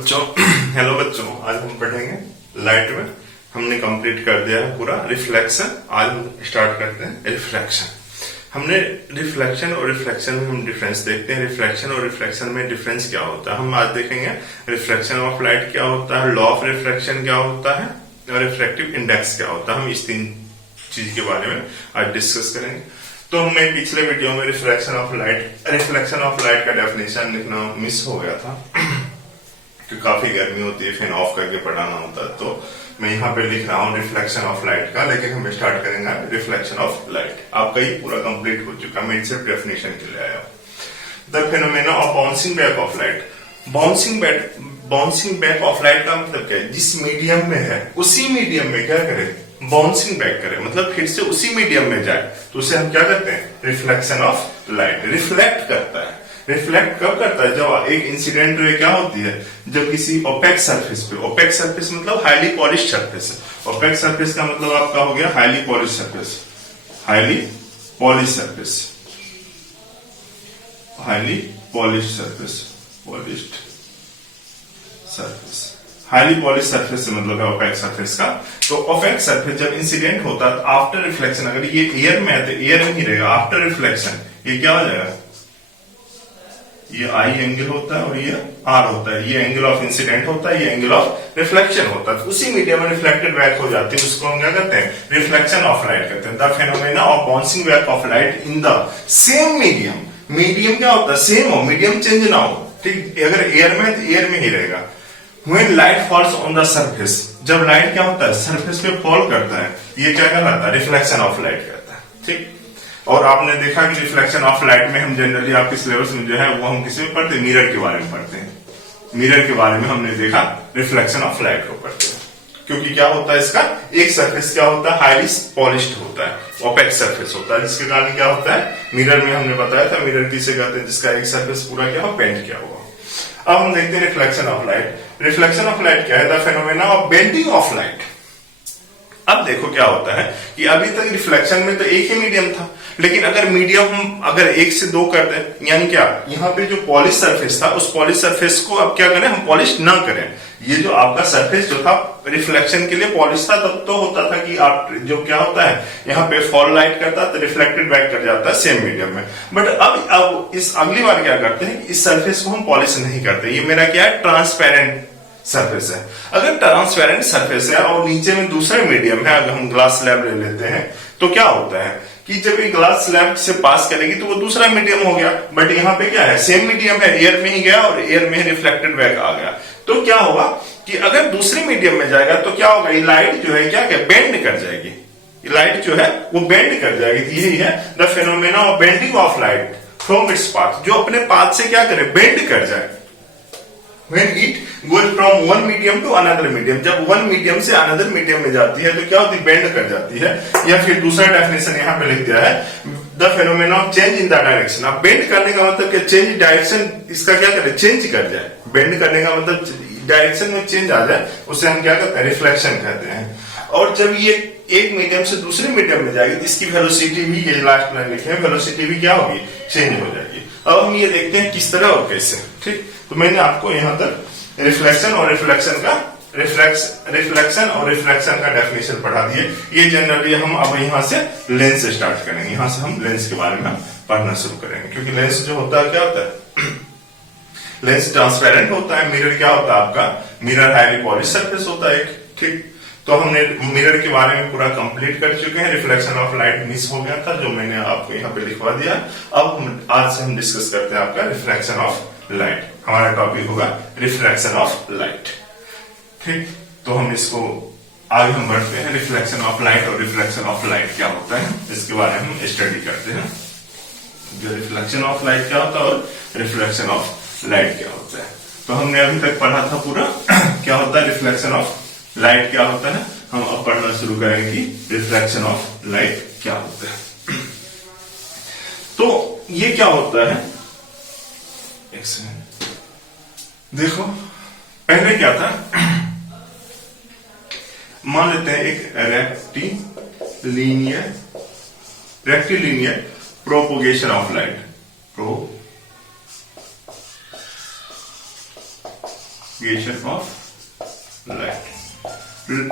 बच्चों हेलो बच्चों, आज हम पढ़ेंगे लाइट में। हमने कंप्लीट कर दिया है पूरा रिफ्लेक्शन। आज हम स्टार्ट करते हैं रिफ्लेक्शन। हमने रिफ्लेक्शन और रिफ्लेक्शन में हम डिफरेंस देखते हैं। रिफ्लेक्शन और रिफ्लेक्शन में डिफरेंस क्या होता है हम आज देखेंगे। रिफ्लेक्शन ऑफ लाइट क्या होता है, लॉ ऑफ रिफ्लेक्शन क्या होता है और रिफ्रैक्टिव इंडेक्स क्या होता है। हम इस तीन चीज के बारे में आज डिस्कस करेंगे। तो हमें पिछले वीडियो में रिफ्लेक्शन ऑफ लाइट का डेफिनेशन लिखना मिस हो गया था क्योंकि काफी गर्मी होती है, फैन ऑफ करके पढ़ाना होता है। तो मैं यहाँ पे लिख रहा हूँ रिफ्लेक्शन ऑफ लाइट का, लेकिन हम स्टार्ट करेंगे रिफ्लेक्शन ऑफ लाइट। आपका ये पूरा कंप्लीट हो चुका, मैं सिर्फ डेफिनेशन के लिए आया। The phenomena of bouncing back of light. Bouncing back of light का मतलब क्या है, जिस मीडियम में है उसी मीडियम में क्या करे, बाउंसिंग बैक करे, मतलब फिर से उसी मीडियम में जाए, तो उसे हम क्या कहते हैं, रिफ्लेक्शन ऑफ लाइट। रिफ्लेक्ट करता है। रिफ्लेक्ट कब करता है, जब एक इंसिडेंट रे क्या होती है, जब किसी ओपेक सरफेस पे, ओपेक सरफेस मतलब highly polish surface. Opaque surface का मतलब आपका हो गया highly polish surface, highly polish surface, highly polish surface, polished surface. Highly polish surface से मतलब है ओपेक सरफेस का। तो ओपेक सरफेस जब इंसिडेंट होता है आफ्टर रिफ्लेक्शन, अगर ये एयर में है तो एयर में ही रहेगा। आफ्टर रिफ्लेक्शन ये क्या हो जाएगा, ये आई एंगल होता है और ये आर होता है। ये एंगल ऑफ इंसिडेंट होता है, ये एंगल ऑफ रिफ्लेक्शन होता है। उसी मीडियम में रिफ्लेक्टेड बैक हो जाती है, उसको हम क्या कहते हैं, रिफ्लेक्शन ऑफ लाइट कहते हैं। The phenomena of bouncing back of light in the same medium. Medium क्या होता है, सेम हो, मीडियम चेंज ना हो, ठीक। अगर एयर में तो एयर में ही रहेगा। When light falls on the surface, जब लाइट क्या होता है सरफेस पे फॉल करता है, ये क्या कहलाता है, रिफ्लेक्शन ऑफ लाइट कहता है, ठीक। और आपने देखा कि रिफ्लेक्शन ऑफ लाइट में हम जनरली आपके सिलेबस में जो है वो हम किसी में पढ़ते हैं, मिरर के बारे में पढ़ते हैं। मिरर के बारे में हमने देखा रिफ्लेक्शन ऑफ लाइट को पढ़ते हैं, क्योंकि क्या होता है इसका एक सरफेस क्या होता है, हाईली पॉलिश्ड होता है, ओपेक सरफेस होता है, जिसके कारण क्या होता है, मिरर में हमने बताया था मिरर किसे कहते हैं, जिसका एक सरफेस पूरा क्या हो, पेंट किया हुआ। अब हम देखते हैं reflection of light. Reflection of light क्या है, the phenomena of bending of light. अब देखो क्या होता है कि अभी तक रिफ्लेक्शन में तो एक ही मीडियम था, लेकिन अगर मीडियम हम अगर एक से दो कर दें, यानी क्या, यहाँ पे जो पॉलिश सरफेस था उस पॉलिश सरफेस को अब क्या करें, हम पॉलिश ना करें। ये जो आपका सरफेस जो था रिफ्लेक्शन के लिए पॉलिश था, तब तो होता था कि आप जो क्या होता है यहाँ पे फॉल लाइट करता है तो रिफ्लेक्टेड बैक कर जाता है सेम मीडियम में। बट अब इस अगली बार क्या करते हैं, इस सरफेस को हम पॉलिश नहीं करते। ये मेरा क्या है, ट्रांसपेरेंट सरफेस है। अगर ट्रांसपेरेंट सरफेस है और नीचे में दूसरा मीडियम है, अगर हम ग्लास स्लैब ले लेते हैं तो क्या होता है कि जब ये ग्लास स्लैब से पास करेगी तो वो दूसरा मीडियम हो गया। बट यहाँ पे क्या है, सेम मीडियम है, एयर में ही गया और एयर में ही रिफ्लेक्टेड बैक आ गया। तो क्या होगा कि अगर दूसरे मीडियम में जाएगा तो क्या होगा, ये लाइट जो है क्या बेंड कर जाएगी। ये लाइट जो है वो बेंड कर जाएगी। यही है the phenomena of bending of light from its path, जो अपने पाथ से क्या करे, बेंड कर जाए। When it goes from one medium to another medium, जब one medium से another medium में जाती है तो क्या होती है, बेंड कर जाती है। या फिर दूसरा डेफिनेशन यहाँ पे लिख दिया है, the phenomena of change in the direction. अब बेंड करने का मतलब क्या, चेंज डायरेक्शन, इसका क्या करे, चेंज कर जाए। बेंड करने का मतलब डायरेक्शन में चेंज आ जाए, उसे हम क्या कहते हैं, रिफ्लेक्शन कहते हैं। और जब ये एक मीडियम से दूसरे मीडियम में जाएगी तो इसकी वेलोसिटी भी, ये लास्ट में लिखे हैं, वेलोसिटी भी क्या होगी, चेंज हो जाएगी। अब हम ये देखते हैं किस तरह और कैसे, ठीक। तो मैंने आपको यहां तक रिफ्लेक्शन और रिफ्लेक्शन का डेफिनेशन पढ़ा दिए। ये जनरली हम अब यहां से लेंस से स्टार्ट करेंगे। यहां से हम लेंस के बारे में पढ़ना शुरू करेंगे, क्योंकि लेंस जो होता है क्या होता है, लेंस ट्रांसपेरेंट होता है। मिरर क्या होता है आपका, मिरर हाईली पॉलिश सरफेस होता है, ठीक। तो हमने मिरर के बारे में पूरा कंप्लीट कर चुके हैं। रिफ्लेक्शन ऑफ लाइट मिस हो गया था, जो मैंने आपको यहाँ पे लिखवा दिया। अब आज से हम डिस्कस करते हैं आपका रिफ्लेक्शन ऑफ लाइट। हमारा टॉपिक होगा रिफ्लेक्शन ऑफ लाइट, ठीक। तो हम इसको आगे हम बढ़ते हैं। रिफ्लेक्शन ऑफ लाइट और रिफ्लेक्शन ऑफ लाइट क्या होता है, इसके बारे में हम स्टडी करते हैं। जो रिफ्लेक्शन ऑफ लाइट क्या होता है और रिफ्लेक्शन ऑफ लाइट क्या होता है। तो हमने अभी तक पढ़ा था पूरा क्या होता है रिफ्लेक्शन ऑफ लाइट क्या होता है। हम अब पढ़ना शुरू करेंगे कि रिफ्लेक्शन ऑफ लाइट क्या होता है। तो ये क्या होता है, एक सेकंड देखो, पहले क्या था, मान लेते हैं एक rectilinear propagation of light, propagation of light.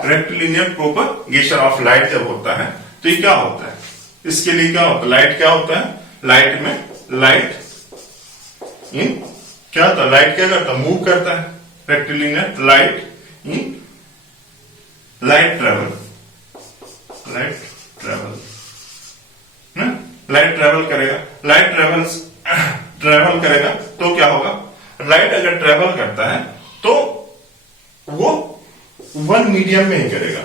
Rectilinear propagation of light जब होता है तो ये क्या होता है, इसके लिए क्या होता है, लाइट क्या होता है, लाइट में लाइट इन क्या होता है, लाइट क्या करता है, मूव करता है। Rectilinear light in light travel, light travel ना, लाइट ट्रेवल करेगा, लाइट ट्रेवल करेगा तो क्या होगा, लाइट अगर ट्रेवल करता है तो वो वन मीडियम में ही करेगा,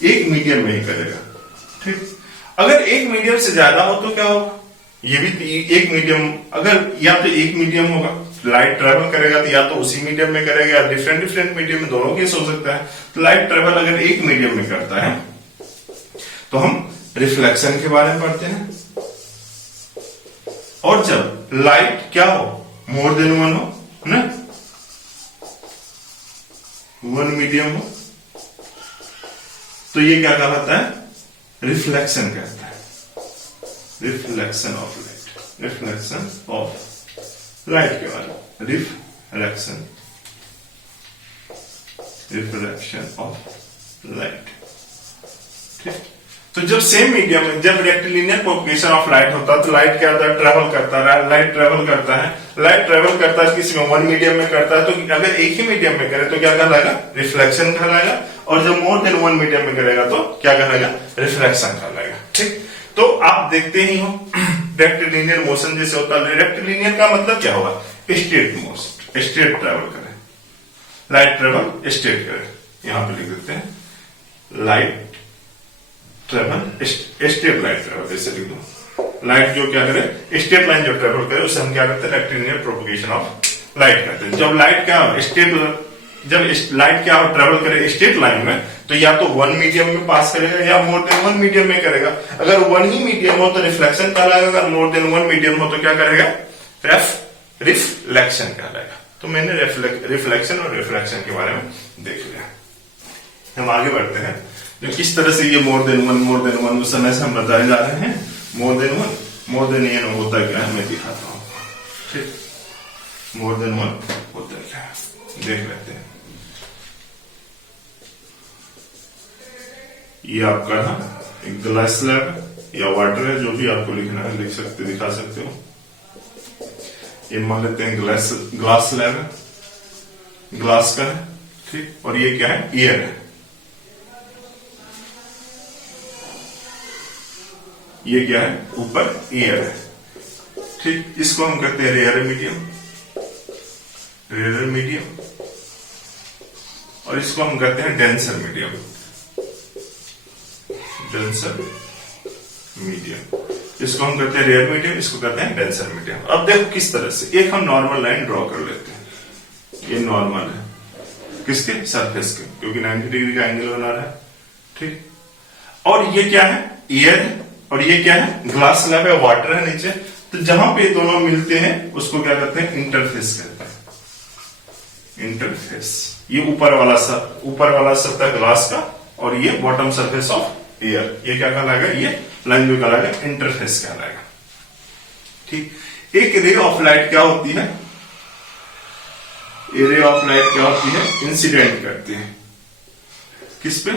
एक मीडियम में ही करेगा। ठीक, अगर एक मीडियम से ज्यादा हो तो क्या होगा, ये भी एक मीडियम, अगर या तो एक मीडियम होगा, लाइट ट्रेवल करेगा तो या तो उसी मीडियम में करेगा या डिफरेंट मीडियम में, दोनों केस हो सकता है। तो लाइट ट्रेवल अगर एक मीडियम में करता है तो हम रिफ्लेक्शन के बारे में पढ़ते हैं। और जब लाइट क्या हो, मोर देन वन हो ना, वन मीडियम हो, तो ये क्या कहलाता है, रिफ्लेक्शन कहता है, reflection of light, reflection of light के बारे में, रिफ्लेक्शन, रिफ्लेक्शन ऑफ लाइट। ठीक, तो जब सेम मीडियम में, जब रेक्टिलिनियर प्रोपगेशन ऑफ लाइट होता है तो लाइट क्या होता है, ट्रेवल करता है, लाइट ट्रेवल करता है, लाइट ट्रेवल करता है किसी में वन मीडियम में करता है, तो अगर एक ही मीडियम में करे तो क्या कहलाएगा, रिफ्लेक्शन कहलाएगा। और जब मोर देन वन मीडियम में करेगा तो क्या कहलाएगा, रिफ्लेक्शन कहलाएगा। ठीक, तो आप देखते ही हो रेक्टिलिनियर मोशन जैसे होता है, रेक्टिलिनियर का मतलब क्या होगा, स्ट्रेट मोशन, स्ट्रेट ट्रेवल करे, लाइट ट्रेवल स्ट्रेट करे। यहां पे लिख देते हैं light travel, straight light travel, ऐसे लिख दो, लाइट जो क्या करे, स्ट्रेट लाइन जो ट्रेवल करे उसे हम क्या करते हैं, रेक्टिलिनियर प्रोपगेशन ऑफ लाइट कहते हैं। जब लाइट क्या स्ट्रेट, जब लाइट क्या ट्रेवल करे स्ट्रेट लाइन में तो या तो वन मीडियम में पास करेगा या मोर देन वन मीडियम में करेगा। अगर वन ही मीडियम हो तो रिफ्लेक्शन कहलाएगा, अगर मोर देन वन मीडियम हो तो क्या करेगा, रिफ्लेक्शन कहलाएगा। तो मैंने रिफ्लेक्शन और रिफ्लेक्शन के बारे में देख लिया। हम आगे बढ़ते हैं, तो किस तरह से ये मोर देन वन उस समय से हम बताए जा रहे हैं। More than one, more than ये होता क्या है मैं दिखाता हूं। ठीक, मोर देन वन होता क्या है देख लेते हैं। ये आपका ना एक ग्लास स्लैब है या वाटर है, जो भी आपको लिखना है लिख सकते, दिखा सकते हो। ये मान लेते हैं ग्लास स्लैब है, ग्लास का है। ठीक, और ये क्या है, एयर है। ये क्या है, ऊपर एयर है। ठीक, इसको हम कहते हैं रेयर मीडियम, रेयर मीडियम, और इसको हम कहते हैं डेंसर मीडियम, डेंसर मीडियम। इसको हम कहते हैं रेयर मीडियम, इसको कहते हैं डेंसर मीडियम। अब देखो किस तरह से, एक हम नॉर्मल लाइन ड्रॉ कर लेते हैं। ये नॉर्मल है किसके, सरफेस के, क्योंकि 90 डिग्री का एंगल बना रहा है। ठीक, और ये क्या है, एयर है, और ये क्या है, ग्लास स्लैब है, वाटर है नीचे। तो जहां पे दोनों मिलते हैं उसको क्या कहते हैं, इंटरफेस कहते हैं, इंटरफेस। ये ऊपर वाला सतह ग्लास का, और ये बॉटम सरफेस ऑफ एयर, ये क्या कहलाएगा, ये लाइन जो कहलाएगा इंटरफेस कहलाएगा। ठीक, एक रे ऑफ लाइट क्या होती है, रे ऑफ लाइट क्या होती है, इंसिडेंट करती है किस पे,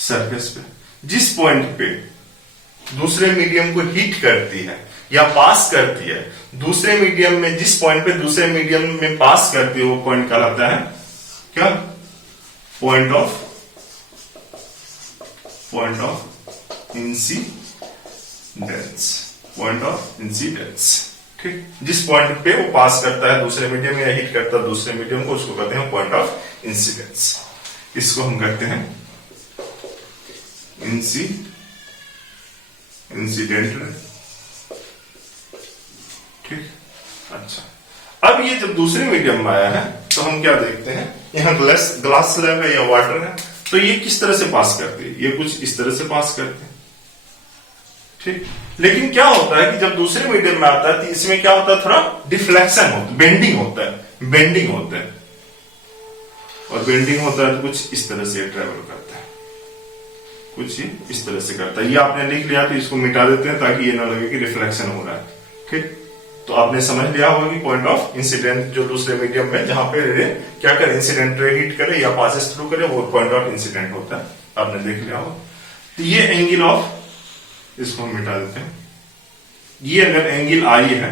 सरफेस पे। जिस पॉइंट पे दूसरे मीडियम को हीट करती है या पास करती है, दूसरे मीडियम में, जिस पॉइंट पे दूसरे मीडियम में पास करती है वो पॉइंट कहलाता है क्या, point of incidence, point of incidence. ठीक, जिस पॉइंट पे वो पास करता है दूसरे मीडियम या हिट करता है दूसरे मीडियम को, उसको कहते हैं पॉइंट ऑफ इंसिडेंस। इसको हम कहते हैं इंसिडेंट। ठीक, अच्छा, अब ये जब दूसरे मीडियम में आया है तो हम क्या देखते हैं, यहाँ ग्लास स्लैब है या वाटर है, तो ये किस तरह से पास करती है, ये कुछ इस तरह से पास करते हैं। ठीक, लेकिन क्या होता है कि जब दूसरे मीडियम में आता है तो इसमें क्या होता है, थोड़ा डिफ्लेक्शन होता है, बेंडिंग होता है, बेंडिंग होता है, और बेंडिंग होता है तो कुछ इस तरह से ट्रेवल करता है, कुछ इस तरह से करता है। ये आपने लिख लिया तो इसको मिटा देते हैं ताकि ये ना लगे कि रिफ्लेक्शन हो रहा है। ठीक, तो आपने समझ लिया होगा कि पॉइंट ऑफ इंसिडेंट जो दूसरे मीडियम में जहां पे रे क्या करे, इंसिडेंट रे हिट करे या पासेस थ्रू करे, वो पॉइंट ऑफ इंसिडेंट होता है, आपने देख लिया होगा। तो ये एंगल ऑफ, इसको हम मिटा देते हैं, ये अगर एंगल आई है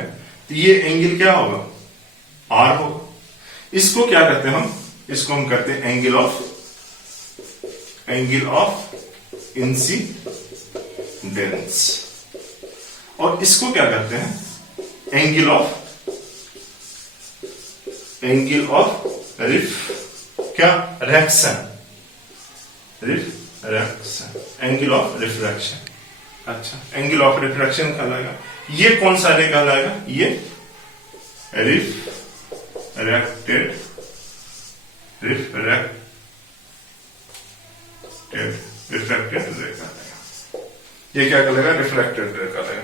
तो ये एंगल क्या होगा, आर होगा। इसको क्या करते हैं हम, इसको हम करते हैं एंगल ऑफ इंसिडेंस, और इसको क्या करते हैं angle of refraction, angle of refraction. अच्छा, एंगल ऑफ रिफ्रैक्शन कहलाएगा। ये कौन सा रे कहलाएगा, ये रिफ्रैक्टेड रे कहलाएगा। ये क्या कहलाएगा, रिफ्रैक्टेड रे कहलाएगा,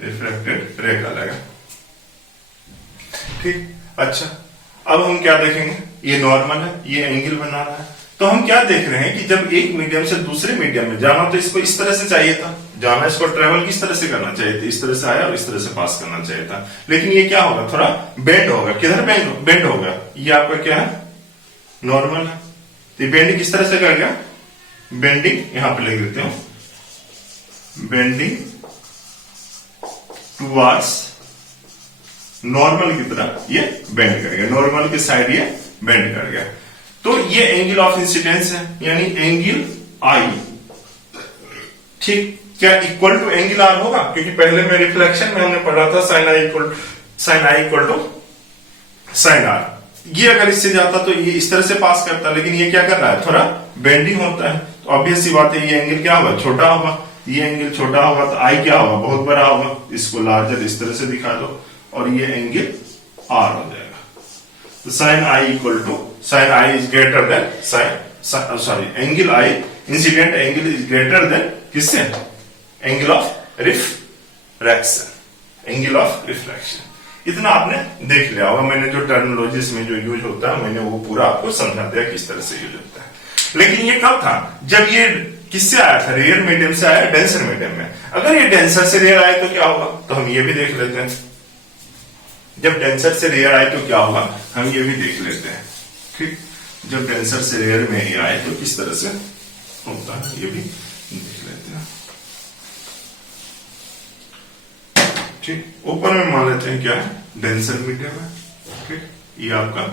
रिफ्रैक्टेड रे कहलाएगा। ठीक, अच्छा अब हम क्या देखेंगे, ये नॉर्मल है, ये एंगल बना रहा है, तो हम क्या देख रहे हैं कि जब एक मीडियम से दूसरे मीडियम में जाना तो इसको इस तरह से चाहिए था जाना, इसको ट्रेवल किस तरह से करना चाहिए था, इस तरह से आया और इस तरह से पास करना चाहिए था, लेकिन ये क्या होगा, थोड़ा बेंड होगा। किधर बेंड होगा, ये आपका क्या है, नॉर्मल है, तो बेंडिंग किस तरह से कर गया, बेंडिंग यहां पे लिख देते हो, बेंडिंग टुवर्ड्स नॉर्मल की तरह ये बेंड कर गया, नॉर्मल की साइड ये बेंड कर गया। तो ये एंगल ऑफ इंसिडेंस है, यानी एंगल आई, ठीक, क्या इक्वल टू एंगल आर होगा, क्योंकि पहले में रिफ्लेक्शन में हमने पढ़ा था sine I equal to sine R. ये अगर इससे जाता तो ये इस तरह से पास करता, लेकिन ये क्या कर रहा है, थोड़ा बेंडिंग होता है, तो ऑब्वियस सी बात है ये एंगल क्या होगा, छोटा होगा। ये एंगल छोटा होगा तो आई क्या होगा, बहुत बड़ा होगा, इसको लार्जर इस तरह से दिखा दो और ये एंगल आर हो जाएगा। तो sine I equal to sine I is greater than angle I, incident angle is greater than किससे, angle of refraction, angle of refraction. इतना आपने देख लिया होगा, मैंने जो टर्मिनोलॉजी में जो यूज होता है मैंने वो पूरा आपको समझा दिया किस तरह से यूज होता है। लेकिन ये कब था, जब ये किससे आया था, रेयर मीडियम से आया, डेंसर मीडियम में। अगर ये डेंसर से रेयर आए तो क्या होगा, तो हम ये भी देख लेते हैं। जब डेंसर से रेयर आए तो क्या होगा, हम ये भी देख लेते हैं। ठीक, जब डेंसर से रेयर में ये आए तो किस तरह से होता है, ये भी देख लेते हैं। ठीक, ऊपर में मान लेते हैं क्या है, डेंसर मीडियम है। ठीक, ये आपका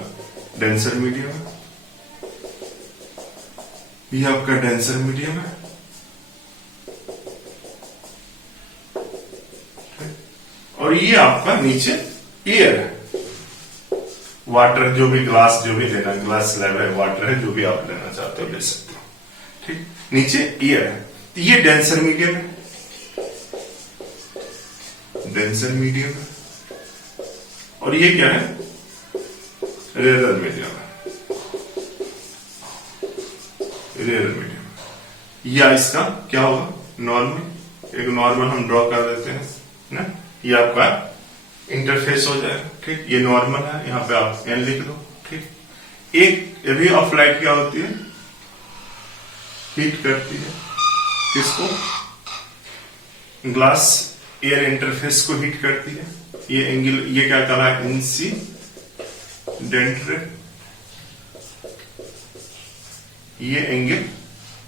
डेंसर मीडियम है, ये आपका डेंसर मीडियम है। और ये आपका नीचे एयर है, वाटर जो भी ग्लास जो भी लेना, ग्लास स्लैब है, वाटर है, जो भी आप लेना चाहते हो ले सकते हो। ठीक, नीचे एयर है, तो ये डेंसर मीडियम है, डेंसर मीडियम है। और ये क्या है, रेयर मीडियम है, रेयर मीडियम। या इसका क्या होगा, नॉर्मल, एक नॉर्मल हम ड्रॉ कर देते हैं ना, ये आपका इंटरफेस हो जाएगा। ठीक, ये नॉर्मल है, यहां पे आप एन लिख लो। ठीक, एक रे ऑफ लाइट क्या होती है, हीट करती है किसको, ग्लास एयर इंटरफेस को हीट करती है। ये एंगल, ये क्या कहा, इंसिडेंट रे, ये एंगल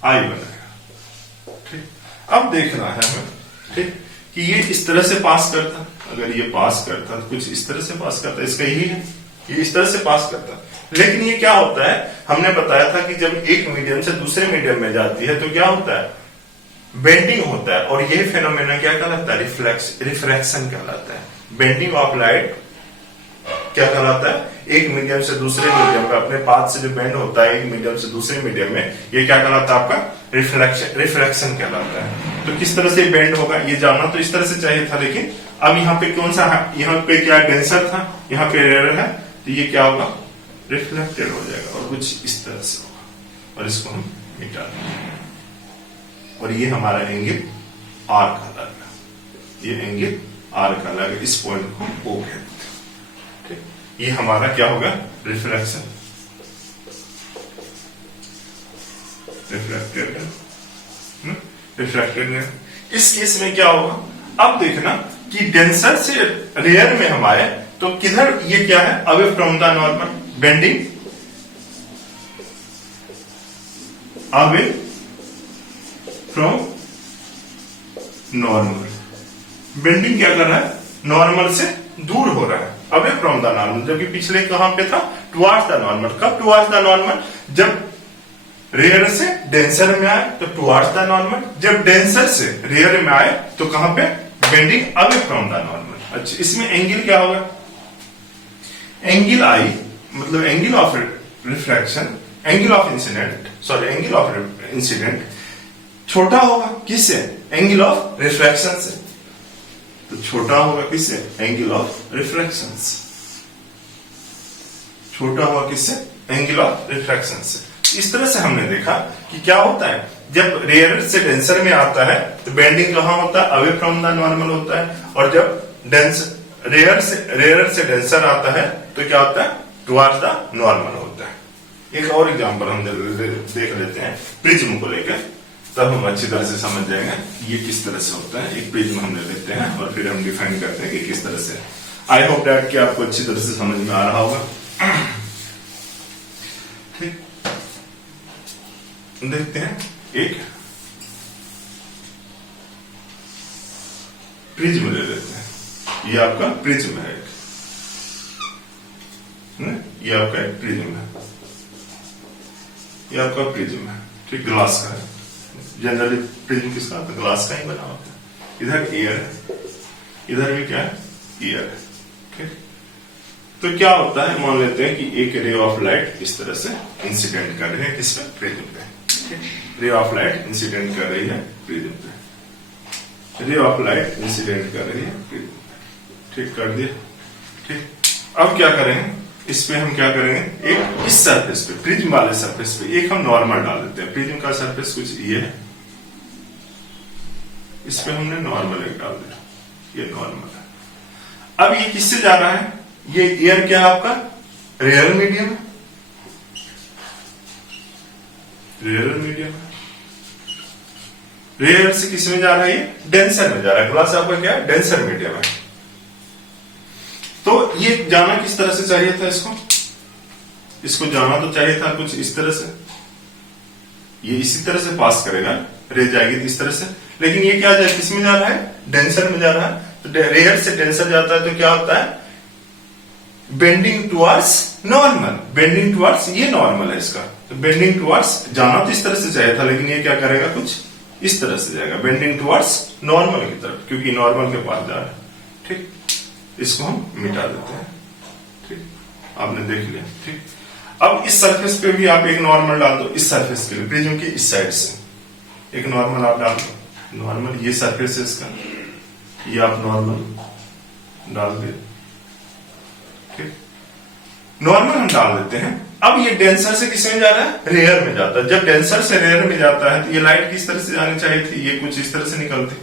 आई बनाएगा। ठीक, अब देखना है हमें, ठीक, कि ये इस तरह से पास करता, अगर ये पास करता तो कुछ इस तरह से पास करता, इसका यही है, ये इस तरह से पास करता। लेकिन ये क्या होता है, हमने बताया था कि जब एक मीडियम से दूसरे मीडियम में जाती है तो क्या होता है, बेंडिंग होता है। और ये फेनोमेना क्या कहलाता है, रिफ्रैक्शन कहलाता है। बेंडिंग ऑफ लाइट क्या कहलाता है, एक मीडियम से दूसरे मीडियम में अपने पाथ से जो बेंड होता है एक मीडियम से दूसरे मीडियम में, ये क्या कहलाता है, आपका रिफ्रैक्शन कहलाता है। तो किस तरह से बेंड होगा ये जानना तो इस तरह से चाहिए था, लेकिन अब यहाँ पे कौन सा है, यहाँ पे क्या डेंसर था, यहाँ पे रेयर है, तो ये क्या होगा, रिफ्लेक्टेड हो जाएगा और कुछ इस तरह से होगा, और इसको हम मिटा देंगे। और ये हमारा एंगल आर कहलाएगा, ये एंगल आर कहलाएगा, इस पॉइंट को ओ कहते हैं। ठीक, ये हमारा क्या होगा, रिफ्लेक्शन, रिफ्लेक्टेड है। इस केस में क्या होगा, अब देखना कि डेंसर से रेयर में हम आए तो किधर, ये क्या है, away from the normal, bending away from normal. Bending क्या कर रहा है, नॉर्मल से दूर हो रहा है, अवे फ्रॉम द नॉर्मल, जबकि पिछले कहां पे था, टुवार्ड्स द नॉर्मल। कब टुवार्ड्स द नॉर्मल, जब रेयर से डेंसर में आए तो टुवार्ड्स द नॉर्मल, जब डेंसर से रेयर में आए तो कहां पे, bending away from the normal. अच्छा, इसमें एंगल क्या होगा, एंगल आई मतलब angle of refraction, angle of incident, sorry angle of incident छोटा होगा, किससे, एंगल ऑफ रिफ्रैक्शन से। तो छोटा होगा किससे, एंगल ऑफ रिफ्रैक्शन से, छोटा होगा किससे, एंगल ऑफ रिफ्रैक्शन से। इस तरह से हमने देखा कि क्या होता है, जब रेयर से डेंसर में आता है तो बेंडिंग कहां होता है, अवे फ्रॉम द नॉर्मल होता है, और जब रेयर से डेंसर आता है तो क्या होता है, टुवार्ड्स द नॉर्मल होता है। एक और एग्जांपल हम देख लेते हैं प्रिज्म को लेकर, तब हम अच्छी तरह से समझ जाएंगे ये किस तरह से होता है। एक प्रिज्म हम ले लेते हैं और फिर हम डिफाइन करते हैं कि किस तरह से। आई होप दैट कि आपको अच्छी तरह से समझ में आ रहा होगा। ठीक, देखते हैं एक प्रिज्म ले लेते हैं, ये आपका प्रिज्म है, ये आपका एक प्रिज्म है, ये आपका प्रिज्म है, ठीक, ग्लास का है। जनरली प्रिज्म किसका, तो ग्लास का ही बना होता है। इधर एयर है, इधर भी क्या है, एयर है, ठीक। तो क्या होता है, मान लेते हैं कि एक रे ऑफ लाइट इस तरह से इंसिडेंट कर रही है किस पे, प्रिज्म पे, रे ऑफ लाइट इंसिडेंट कर रही है प्रिज्म पे, रे ऑफ लाइट इंसिडेंट कर रही है प्रिज्म पे, ठीक, कर दिया, ठीक। अब क्या करेंगे, इस पे हम क्या करेंगे, एक इस सरफेस पे, प्रिज्म वाले सरफेस पे एक हम नॉर्मल डाल देते हैं। प्रिज्म का सरफेस कुछ ये है, इस पे हमने नॉर्मल एक डाल दिया, ये नॉर्मल है। अब ये किससे जा रहा है, ये एयर क्या है आपका, रेयर मीडियम है, रेयर मीडियम है, रेयर से किस में जा रहा है, ये डेंसर में जा रहा है। ग्लास आपका क्या है, डेंसर मीडियम है। तो ये जाना किस तरह से चाहिए था, इसको जाना तो चाहिए था कुछ इस तरह से, ये इसी तरह से पास करेगा, रे जाएगी इस तरह से, लेकिन ये क्या जाए, किस में जा रहा है, डेंसर में जा रहा है। तो रेयर से डेंसर जाता है तो क्या होता है, bending towards normal, bending towards, ये नॉर्मल है इसका, तो बेंडिंग टुवर्ड्स जाना तो इस तरह से चाहिए था, लेकिन ये क्या करेगा, कुछ इस तरह से जाएगा, बेंडिंग टुवर्ड्स नॉर्मल की तरफ, क्योंकि नॉर्मल के पास जा रहा है, ठीक। इसको हम मिटा देते हैं, ठीक, आपने देख लिया, ठीक। अब इस सरफेस पे भी आप एक नॉर्मल डाल दो, इस सरफेस के लिए, प्रिज्म की इस साइड से एक नॉर्मल आप डाल दो, नॉर्मल ये सरफेस है इसका, ये आप नॉर्मल डाल दिए, ठीक, नॉर्मल हम डाल देते हैं। अब ये डेंसर से किस में जा रहा है, रेयर में जाता है। जब डेंसर से रेयर में जाता है तो ये लाइट किस तरह से जानी चाहिए थी, ये कुछ इस तरह से निकलती,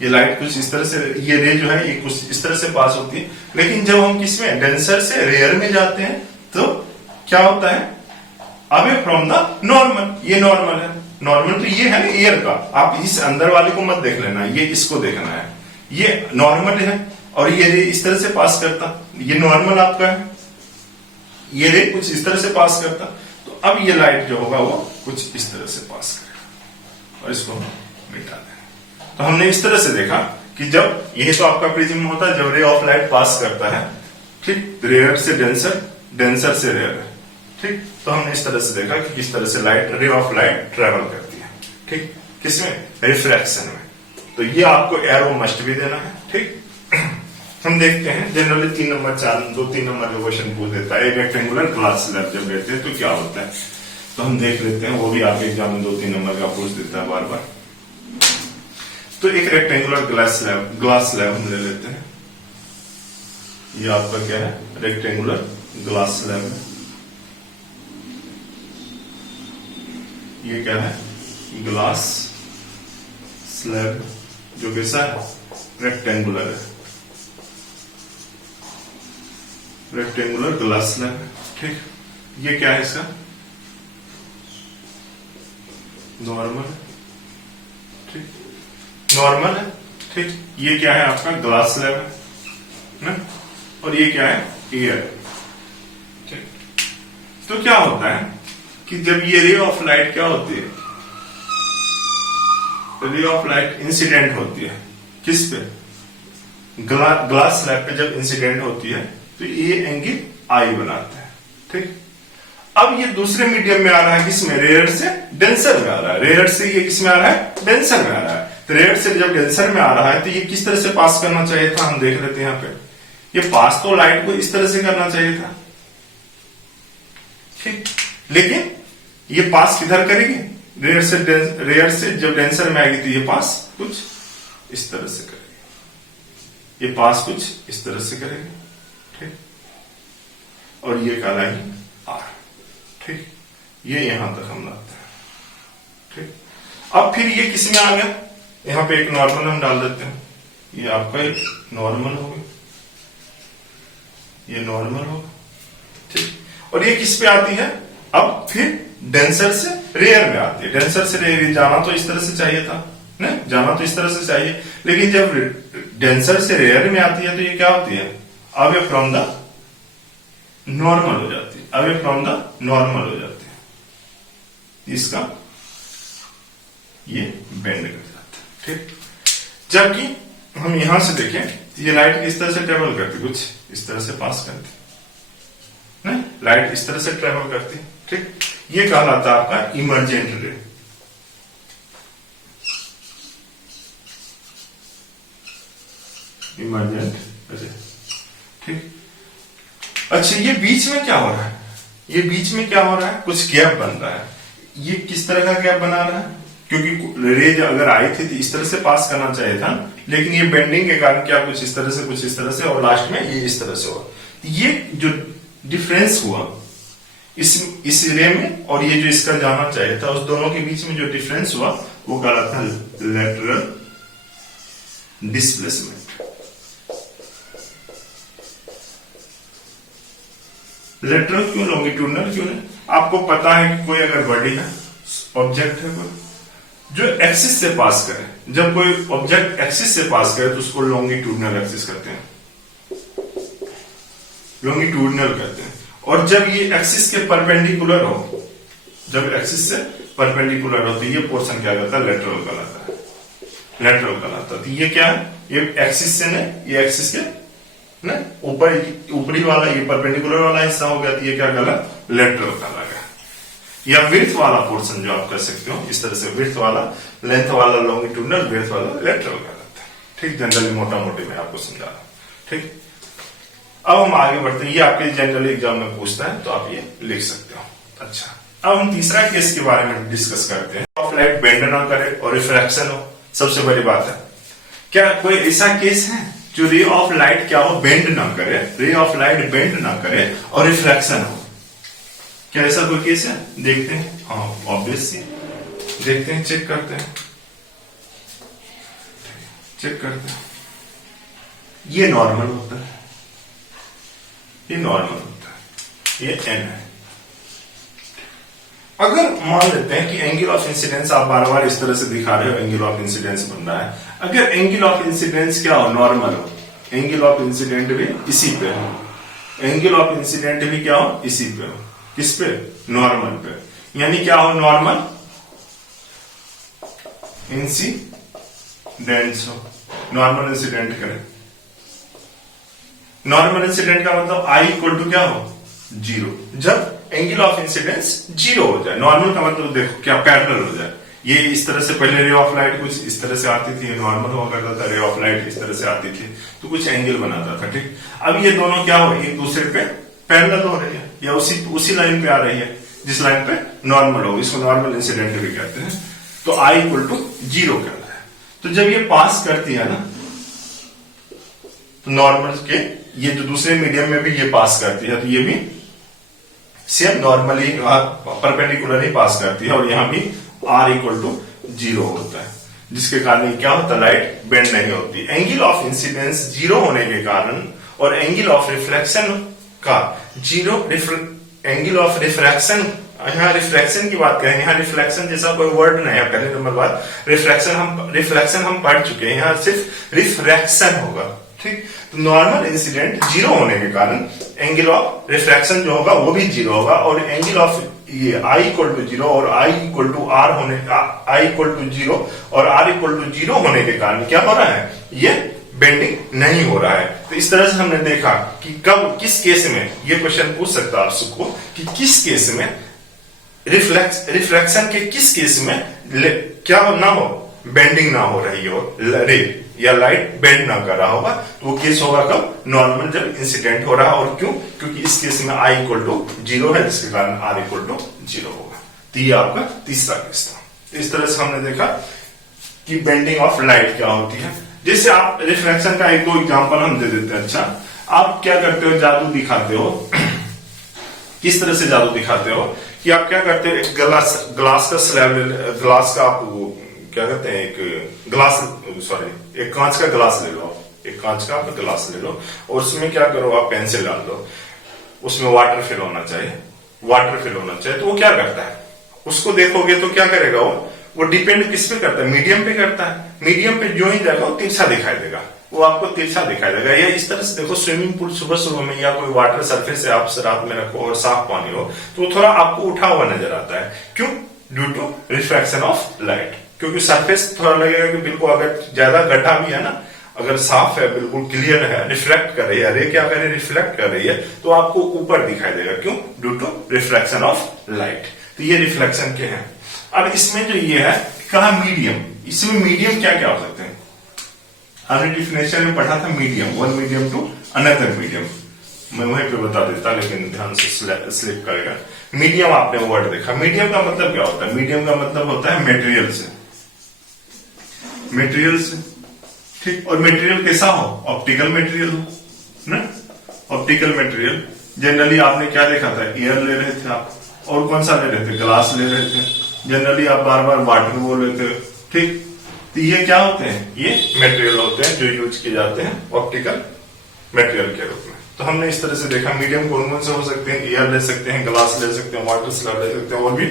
ये लाइट कुछ इस तरह से, ये रे जो है ये कुछ इस तरह से पास होती है। लेकिन जब हम किसमें, डेंसर से रेयर में जाते हैं तो क्या होता है, अवे फ्रॉम द नॉर्मल, ये नॉर्मल है, नॉर्मल तो ये है ना एयर का, आप इस अंदर वाले को मत देख लेना, ये इसको देखना है, ये नॉर्मल है और ये रे इस तरह से पास करता, ये नॉर्मल आपका है, ये रे कुछ इस तरह से पास करता, तो अब ये लाइट जो होगा वो कुछ इस तरह से पास करेगा और इसको मिटा दें। तो हमने इस तरह से देखा कि जब यही तो आपका प्रिज्म होता है, जब रे ऑफ लाइट पास करता है, ठीक, रेयर से डेंसर, डेंसर से रेयर, ठीक। तो हमने इस तरह से देखा कि किस तरह से light, ray of light travel करती है, ठीक, किसमें, रिफ्रैक्शन में। तो ये आपको एरो मस्ट भी देना है, ठीक। हम देखते हैं जनरली 3 नंबर 2-3 नंबर जो क्वेश्चन पूछ देता है, एक रेक्टेंगुलर ग्लास स्लैब जब लेते हैं तो क्या होता है, तो हम देख लेते हैं, वो भी आपके एग्जाम में 2-3 नंबर का पूछ देता है बार बार। तो एक रेक्टेंगुलर ग्लास स्लैब हम ले लेते हैं, ये आपका क्या है, रेक्टेंगुलर ग्लास स्लैब है, ये क्या है, ग्लास स्लैब, जो कैसा है, रेक्टेंगुलर है, रेक्टेंगुलर ग्लास स्लैब, ठीक। ये क्या है इसका, नॉर्मल है, ठीक, नॉर्मल है, ठीक, ये क्या है आपका ग्लास स्लैब है, और ये क्या है एयर। ठीक, तो क्या होता है कि जब ये रे ऑफ लाइट क्या होती है, रे ऑफ लाइट इंसिडेंट होती है किस पे, ग्लास स्लैब पे जब इंसिडेंट होती है तो ये एंगल आई बनाता है। ठीक, अब ये दूसरे मीडियम में आ रहा है, किसमें, रेयर से डेंसर में आ रहा है, रेयर से ये किसमें आ रहा है, डेंसर में आ रहा है। तो रेयर से जब डेंसर में आ रहा है तो ये किस तरह से पास करना चाहिए था, हम देख लेते हैं यहाँ पे। ये पास तो लाइट को इस तरह से करना चाहिए था, ठीक, लेकिन ये पास किधर करेगी, रेयर से जब डेंसर में आएगी तो ये पास कुछ इस तरह से करेगी, ये पास कुछ इस तरह से करेगी। ठीक, और ये कहलाएगी आर। ठीक, ये यहां तक हम लाते हैं। ठीक, अब फिर ये किस में आ गया, यहां पे एक नॉर्मल हम डाल देते हैं, ये आपका एक नॉर्मल होगा, ये नॉर्मल होगा। ठीक, और ये किस पे आती है, अब फिर डेंसर से रेयर में आती है। डेंसर से रेयर जाना तो इस तरह से चाहिए था, नहीं जाना तो इस तरह से चाहिए, लेकिन जब डेंसर से रेयर में आती है तो ये क्या होती है, अवे फ्रॉम द नॉर्मल हो जाती है, अवे फ्रॉम द नॉर्मल हो जाती है, इसका ये बेंड कर जाता है। ठीक, जबकि हम यहां से देखें तो ये लाइट किस तरह से ट्रेवल करती, कुछ इस तरह से पास करती, नहीं लाइट इस तरह से ट्रेवल करती। ठीक, ये कहलाता है आपका इमर्जेंट रे। इमर्जेंट रे। ठीक, अच्छा ये बीच में क्या हो रहा है, ये बीच में क्या हो रहा है, कुछ गैप बन रहा है। ये किस तरह का गैप बना रहा है, क्योंकि रेज अगर आई थी तो इस तरह से पास करना चाहिए था, लेकिन ये बेंडिंग के कारण क्या कुछ इस तरह से, कुछ इस तरह से, और लास्ट में ये इस तरह से हुआ। ये जो डिफरेंस हुआ इस रे में और ये जो इसका जाना चाहिए था, उस दोनों के बीच में जो डिफरेंस हुआ वो कहलाता है लेटरल डिस्प्लेसमेंट। लेटरल क्यों, लॉन्गिट्यूडनल क्यों नहीं, आपको पता है कि कोई अगर बॉडी है, ऑब्जेक्ट है कोई जो एक्सिस से पास करे, जब कोई ऑब्जेक्ट एक्सिस से पास करे तो उसको लॉन्गिट्यूडनल एक्सिस कहते हैं, लॉन्गिट्यूडनल कहते हैं। और जब ये एक्सिस के परपेंडिकुलर हो, जब एक्सिस से परपेंडिकुलर हो तो ये पोर्शन क्या कहता है, लेटरल कहलाता है, लेटरल कहलाता है। तो ये क्या है, ये एक्सिस से नहीं, ये एक्सिस के ना ऊपर, ऊपरी वाला ये परपेंडिकुलर वाला हिस्सा हो गया, तो ये क्या कहला, लेटरल कहला गया। या विड्थ वाला पोर्शन जो आप कर सकते हो इस तरह से, विड्थ वाला, लेंथ वाला लॉन्गिट्यूडनल, विड्थ वाला लेटरल कहलाता है। ठीक, जनरली मोटा मोटी में आपको समझा रहा हूं। ठीक, अब हम आगे बढ़ते हैं, ये आपके जनरल एग्जाम में पूछता है तो आप ये लिख सकते हो। अच्छा, अब हम तीसरा केस के बारे में डिस्कस करते हैं, ऑफ लाइट बेंड ना करे और रिफ्रैक्शन हो। सबसे बड़ी बात है, क्या कोई ऐसा केस है जो रे ऑफ लाइट क्या हो, बेंड ना करे, रे ऑफ लाइट बेंड ना करे और रिफ्रैक्शन हो, क्या ऐसा कोई केस है? देखते हैं, हाँ ऑब्वियसली देखते हैं, चेक करते हैं, चेक करते हैं। ये नॉर्मल होता है, ये नॉर्मल होता है, ये एन है। अगर मान लेते हैं कि एंगल ऑफ इंसिडेंस आप बार बार इस तरह से दिखा रहे हो, एंगल ऑफ इंसिडेंस बन रहा है, अगर एंगल ऑफ इंसिडेंस क्या हो, नॉर्मल हो, एंगल ऑफ इंसिडेंट भी इसी पे हो, एंगल ऑफ इंसिडेंट भी क्या हो, इसी पे हो, किस पे, नॉर्मल पे, यानी क्या हो, नॉर्मल इंसिडेंट्स हो, नॉर्मल इंसिडेंट करें। नॉर्मल इंसिडेंट का मतलब आई इक्वल टू क्या हो, जीरो, जब एंगल ऑफ इंसिडेंस जीरो हो जाए। नॉर्मल का मतलब देखो क्या, पैरेलल हो जाए। ये इस तरह से पहले रे ऑफ लाइट कुछ इस तरह से आती थी, नॉर्मल हुआ करता था, रे ऑफ लाइट इस तरह से आती थी तो कुछ एंगल बनाता था। ठीक, अब ये दोनों क्या हो, एक दूसरे पे पैरेलल हो रही है या उसी लाइन पे आ रही है जिस लाइन पे नॉर्मल हो, इसको नॉर्मल इंसिडेंट भी कहते हैं। तो आई इक्वल टू जीरो कर रहा है। तो जब ये पास करती है ना, तो नॉर्मल के ये जो दूसरे मीडियम में भी ये पास करती है, तो ये भी सेम नॉर्मली परपेंडिकुलर ही पास करती है, और यहां भी आर इक्वल टू जीरो होता है, जिसके कारण क्या होता है, लाइट बेंड नहीं होती। एंगल ऑफ इंसिडेंस जीरो होने के कारण और एंगल ऑफ रिफ्लेक्शन का जीरो, एंगल ऑफ रिफ्रैक्शन यहाँ रिफ्लेक्शन की बात करें, यहाँ रिफ्लेक्शन जैसा कोई वर्ड नहीं है। पहले नंबर बात रिफ्लेक्शन हम पढ़ चुके हैं, यहाँ सिर्फ रिफ्रैक्शन होगा। ठीक, तो नॉर्मल इंसिडेंट जीरो होने के कारण एंगल ऑफ रिफ्रैक्शन जो होगा वो भी जीरो होगा, और एंगल ऑफ ये I इक्वल टू जीरो और I इक्वल टू R होने I इक्वल टू जीरो और R इक्वल टू जीरो होने के कारण क्या हो रहा है, ये बेंडिंग नहीं हो रहा है। तो इस तरह से हमने देखा कि कब किस केस में, ये क्वेश्चन पूछ सकता है आपको कि किस केस में रिफ्लेक्शन के किस केस में क्या ना हो, बेंडिंग ना हो रही हो, रे या लाइट बेंड ना कर रहा होगा। तो वो केस होगा कब, नॉर्मल जब इंसिडेंट हो रहा है। और क्यों, क्योंकि इस केस में I इक्वल टू जीरो है, जिसके कारण R इक्वल टू जीरो होगा। तो ये आपका तीसरा केस था। इस तरह से हमने देखा कि बेंडिंग ऑफ लाइट क्या होती है। जैसे आप रिफ्लेक्शन का एक दो एग्जांपल हम दे देते हैं। अच्छा, आप क्या करते हो, जादू दिखाते हो। किस तरह से जादू दिखाते हो कि आप क्या करते हो, ग्लास का स्लैब, ग्लास का आप क्या कहते हैं, एक कांच का ग्लास ले लो, एक कांच का आप ग्लास ले लो, और उसमें क्या करो, आप पेंसिल डाल दो, उसमें वाटर फिल होना चाहिए, वाटर फिल होना चाहिए। तो वो क्या करता है, उसको देखोगे तो क्या करेगा, वो डिपेंड किस पे करता है, मीडियम पे करता है। मीडियम पे जो ही जाएगा वो तिरछा दिखाई देगा, वो आपको तिरछा दिखाई देगा। या इस तरह से देखो, स्विमिंग पूल सुबह में या कोई वाटर सरफेस है, आप रात में रखो और साफ पानी हो तो वो थोड़ा आपको उठा हुआ नजर आता है। क्यों, due to refraction of light. क्योंकि सरफेस थोड़ा लगेगा कि बिल्कुल, अगर ज्यादा गड्ढा भी है ना, अगर साफ है, बिल्कुल क्लियर है, रिफ्लेक्ट कर रही है, रे क्या कर रही है, रिफ्लेक्ट कर रही है, तो आपको ऊपर दिखाई देगा। क्यों, due to refraction of light. तो ये रिफ्लेक्शन के हैं। अब इसमें जो ये है, कहा मीडियम, इसमें मीडियम क्या क्या हो सकते हैं, हमने डिफिनेशन में पढ़ा था medium, one medium to another medium, मैं वहीं पे बता देता लेकिन ध्यान से स्लिप करेगा। मीडियम आपने वर्ड देखा, मीडियम का मतलब क्या होता है, मीडियम का मतलब होता है मटेरियल से, मटेरियल से। ठीक, और मटेरियल कैसा हो, ऑप्टिकल मटेरियल हो ना, ऑप्टिकल मटेरियल। जनरली आपने क्या देखा था, एयर ले रहे थे आप, और कौन सा ले रहे थे, ग्लास ले रहे थे। जनरली आप बार बार वाटर बोल रहे थे। ठीक, तो ये क्या होते हैं, ये मटेरियल होते हैं जो यूज किए जाते हैं ऑप्टिकल मटेरियल के रूप में। तो हमने इस तरह से देखा मीडियम कौन कौन से हो सकते हैं, एयर ले सकते हैं, ग्लास ले सकते हैं, वाटर स्लैब ले सकते हैं, और भी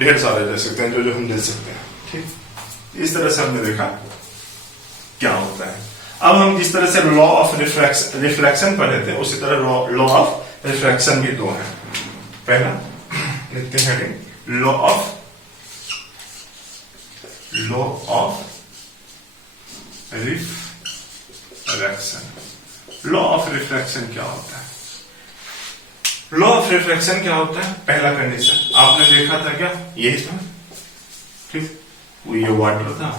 ढेर सारे ले सकते हैं जो हम ले सकते हैं। ठीक, इस तरह से हमने देखा क्या होता है। अब हम जिस तरह से लॉ ऑफ रिफ्लेक्शन पढ़े थे, उसी तरह लॉ ऑफ रिफ्रैक्शन भी दो है। पहला लिखते हैं heading, law of refraction. Law of refraction क्या होता है, लॉ ऑफ रिफ्रैक्शन क्या होता है, पहला कंडीशन आपने देखा था क्या, यही था। ठीक, ये वाटर था,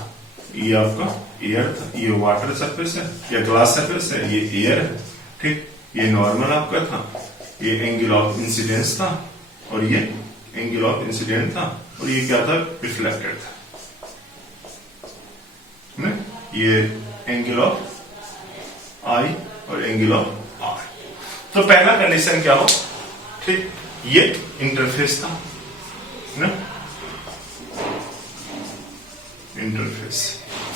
ये आपका एयर था, ये वाटर सरफेस है या ग्लास सरफेस है, ये एयर है। ठीक, ये नॉर्मल आपका था, ये एंगल ऑफ इंसिडेंस था, और ये एंगल ऑफ इंसिडेंट था, और ये क्या था, रिफ्लेक्टेड था। ये एंगल ऑफ आई और एंगल ऑफ आर। तो पहला कंडीशन क्या हो, ठीक, ये इंटरफेस था ना, इंटरफेस।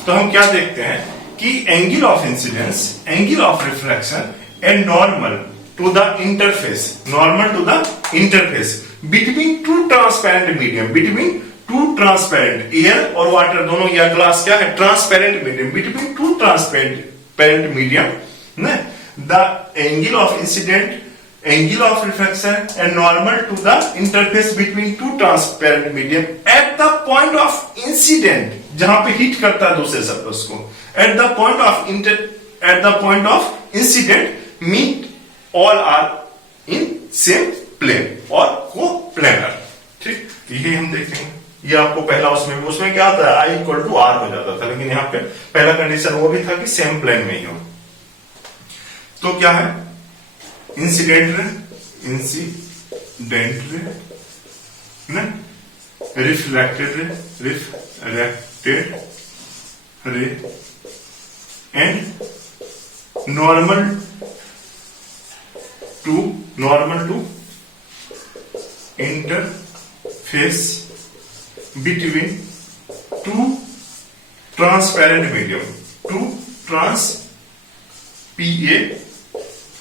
तो हम क्या देखते हैं कि angle of incidence, angle of reflection and normal to the interface, normal to the interface between two transparent medium, between two transparent, air और वाटर दोनों, या ग्लास क्या है, transparent medium, between two transparent medium, the angle of incident, angle of reflection and normal to the interface between two transparent medium at the point of incident, जहां पे hit करता है दूसरे सरफेस को, at the point of incident meet all are in same plane और co-planar। ठीक, यही हम देखेंगे। ये आपको पहला उसमें क्या था, I इक्वल टू R हो जाता था, लेकिन यहाँ पे पहला कंडीशन वो भी था कि सेम प्लेन में ही हो। तो क्या है, इंसिडेंट रे, ना, reflected ray and normal to interface between two transparent medium,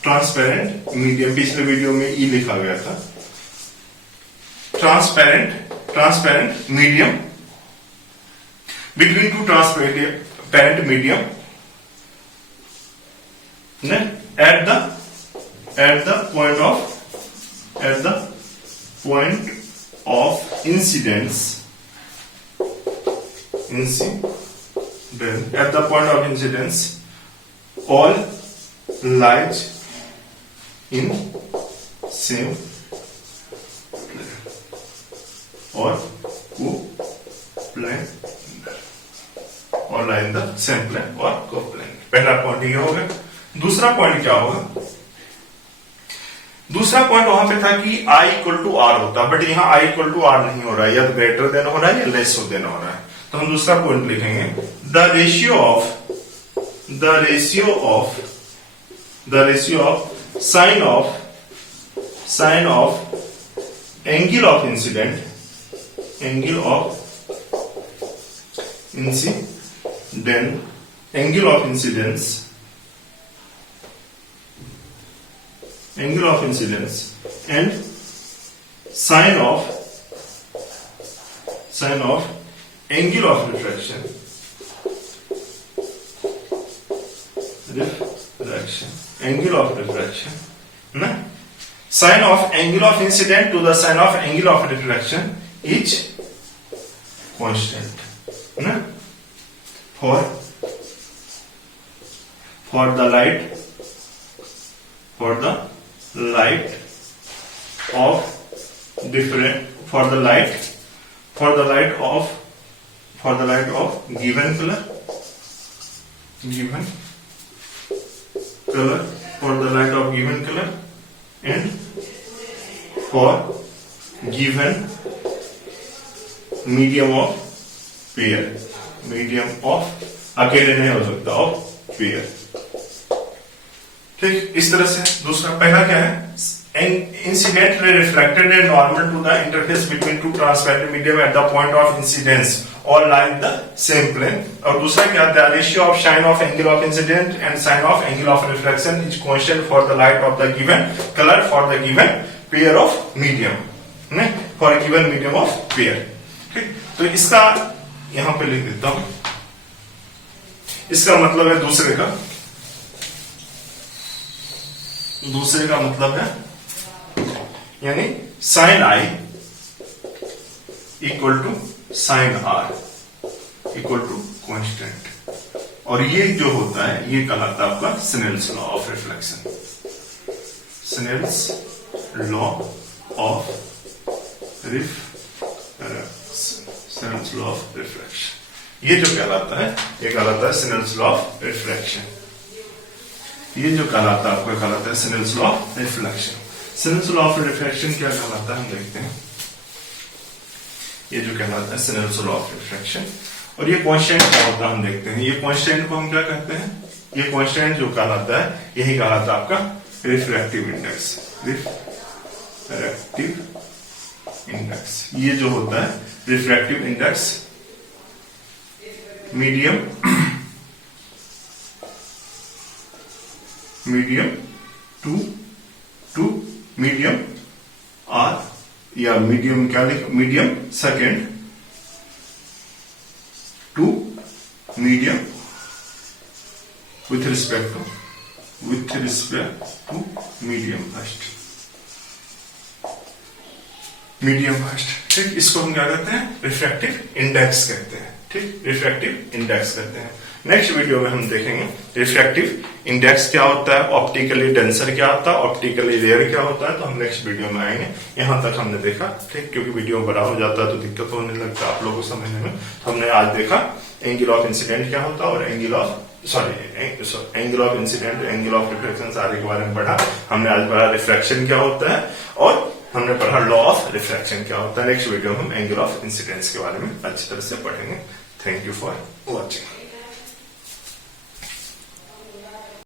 transparent medium. पिछले वीडियो में ई लिखा गया था, transparent medium, between two transparent medium at the point of incidence, all lies in same plane or co-plane, or lie in the same plane or co-plane. पहला point ये होगा। दूसरा पॉइंट क्या होगा? दूसरा पॉइंट वहां पे था कि I इक्वल टू आर होता, बट यहाँ I इक्वल टू आर नहीं हो रहा है, या तो ग्रेटर देन हो रहा है या लेस देन हो रहा है। तो हम दूसरा पॉइंट लिखेंगे, the ratio of sine of angle of incident and sine of angle of refraction ना, sine of angle of incident to the sine of angle of refraction is constant ना, for the light of given color, and for given medium of pair, अकेले नहीं हो सकता, of pair. ठीक, इस तरह से दूसरा, पहला क्या है? Incident ray refracted and normal to the interface between two transparent medium at the point of incidence all lie in the same plane. और दूसरा क्या था? Ratio of sine of angle of incident and sine of angle of refraction is constant for the light of the given color for the given pair of medium, for a given medium of pair। ठीक, तो इसका यहां पे लिख देता हूं। इसका मतलब है दूसरे का मतलब है यानी sine I equal to sine R equal to constant, और ये जो होता है ये कहलाता है आपका स्नेल्स लॉ ऑफ रिफ्लेक्शन। ये जो कहलाता है ये कहलाता है स्नेल्स लॉ ऑफ रिफ्लेक्शन। ये जो कहलाता है आपको कहलाता है Snell's law of reflection. Snell's law of refraction क्या कहलाता है हम देखते हैं। ये जो कहलाता है स्नेल्स लॉ ऑफ रिफ्रैक्शन, और ये कांस्टेंट क्या होता है हम देखते हैं। ये कांस्टेंट को हम क्या कहते हैं? ये कांस्टेंट जो कहलाता है यही कहलाता है आपका रिफ्रैक्टिव इंडेक्स। ये जो होता है refractive index medium two medium R, या मीडियम क्या लिख, medium second to medium with respect to medium first. ठीक, इसको हम क्या कहते हैं? रिफ्रैक्टिव इंडेक्स कहते हैं। ठीक, रिफ्रैक्टिव इंडेक्स कहते हैं। नेक्स्ट वीडियो में हम देखेंगे रिफ्रैक्टिव इंडेक्स क्या होता है, ऑप्टिकली डेंसर क्या होता है, ऑप्टिकली रेयर क्या होता है। तो हम नेक्स्ट वीडियो में आएंगे। यहां तक हमने देखा, ठीक, क्योंकि वीडियो बड़ा हो जाता है तो दिक्कत होने लगता है आप लोगों को समझने में। हमने आज देखा एंगल ऑफ इंसिडेंट क्या होता है, और angle of incident, angle of reflection सारे के बारे में पढ़ा। हमने आज पढ़ा रिफ्रैक्शन क्या होता है, और हमने पढ़ा लॉ ऑफ रिफ्रैक्शन क्या होता है। नेक्स्ट वीडियो में हम एंगल ऑफ इंसिडेंस के बारे में अच्छी तरह से पढ़ेंगे। Thank you for watching.